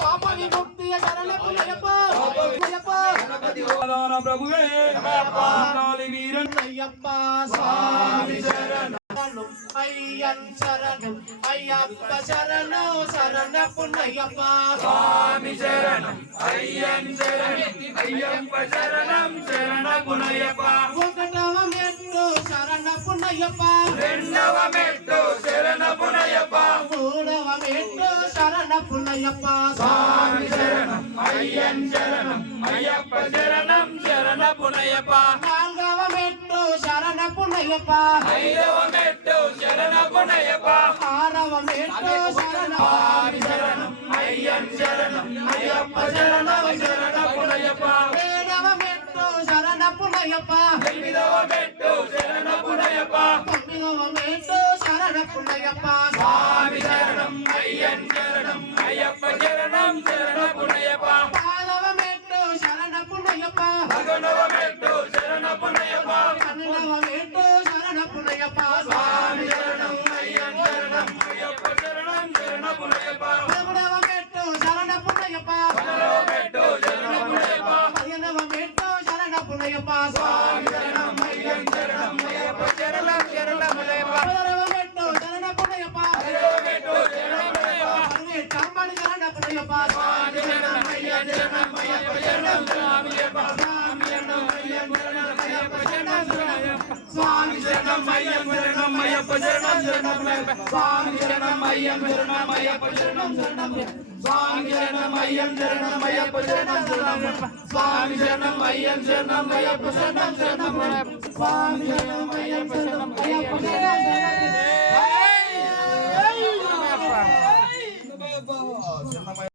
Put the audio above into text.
పాప విముక్తియ శరణమయ్యప్ప ప్రభువే వీరన్నయ్యప్ప స్వామి శరణం అయ్యన్ శరణం అయ్యప్ప శరణం శరణపున్నయ్యప్ప స్వామి శరణం అయ్యన్ శరణం అయ్యప్ప శరణం శరణపున్నయ్యప్ప ఒకటవ మెట్టు శరణపున్నయ్యప్ప రెండవ మెట్టు శరణపున్నయ్యప్ప మూడవ మెట్టు శరణపున్నయ్యప్ప స్వామి శరణం అయ్యన్ శరణం అయ్యప్ప శరణం శరణపున్నయ్యప్ప నాలుగవ మెట్టు శరణపున్నయ్యప్ప ఐదవ మెట్టు శరణపున్నయ్యప్ప ఆరవ మెట్టు స్వామి శరణం అయ్యన్ శరణం అయ్యప్ప శరణం శరణపున్నయ్యప్ప ఏడవ మెట్టు శరణపున్నయ్యప్ప ఎనిమిదవ మెట్టు శరణపున్నయ్యప్ప తొమ్మిదవ మెట్టు శరణపున్నయ్యప్ప స్వామి శరణం అయ్యన్ శరణం అయ్యప్ప శరణం శరణపున్నయ్యప్ప పదవ మెట్టు శరణపున్నయ్యప్ప పదకొండవ మెట్టు శరణపున్నయ్యప్ప పన్నెండవ మెట్టు శరణపున్నయ్యప్ప స్వామి శరణం అయ్యన్ శరణం అయ్యప్ప శరణం శరణపున్నయ్యప్ప పదమూడవ మెట్టు శరణపున్నయ్యప్ప పదహారవ మెట్టు శరణపున్నయ్యప్ప పదిహేనవ మెట్టు శరణపున్నయ్యప్ప స్వామి శరణం అయ్యన్ శరణం అయ్యప్ప శరణం శరణపున్నయ్యప్ప పదహారవ మెట్టు శరణపున్నయ్యప్ప పదిహేడవ మెట్టు శరణపున్నయ్యప్ప పదిహేడు శరణపున్నయ్యప్ప స్వామి శరణం అయ్యన్ శరణం అయ్యప్ప శరణం శరణపున్నయ్యప్ప స్వామి శరణం అయ్యన్ శరణం అయ్యప్ప శరణం శరణపున్నయ్యప్ప స్వామి శరణం అయ్యన్ శరణం అయ్యప్ప శరణం శరణపున్నయ్యప్ప స్వామి శరణం అయ్యన్ శరణం అయ్యప్ప శరణం శరణపున్నయ్యప్ప స్వామి శరణం అయ్యన్ శరణం అయ్యప్ప శరణం శరణపున్నయ్యప్ప స్వామి శరణం అయ్యప్ప శరణం అయ్యప్ప శరణం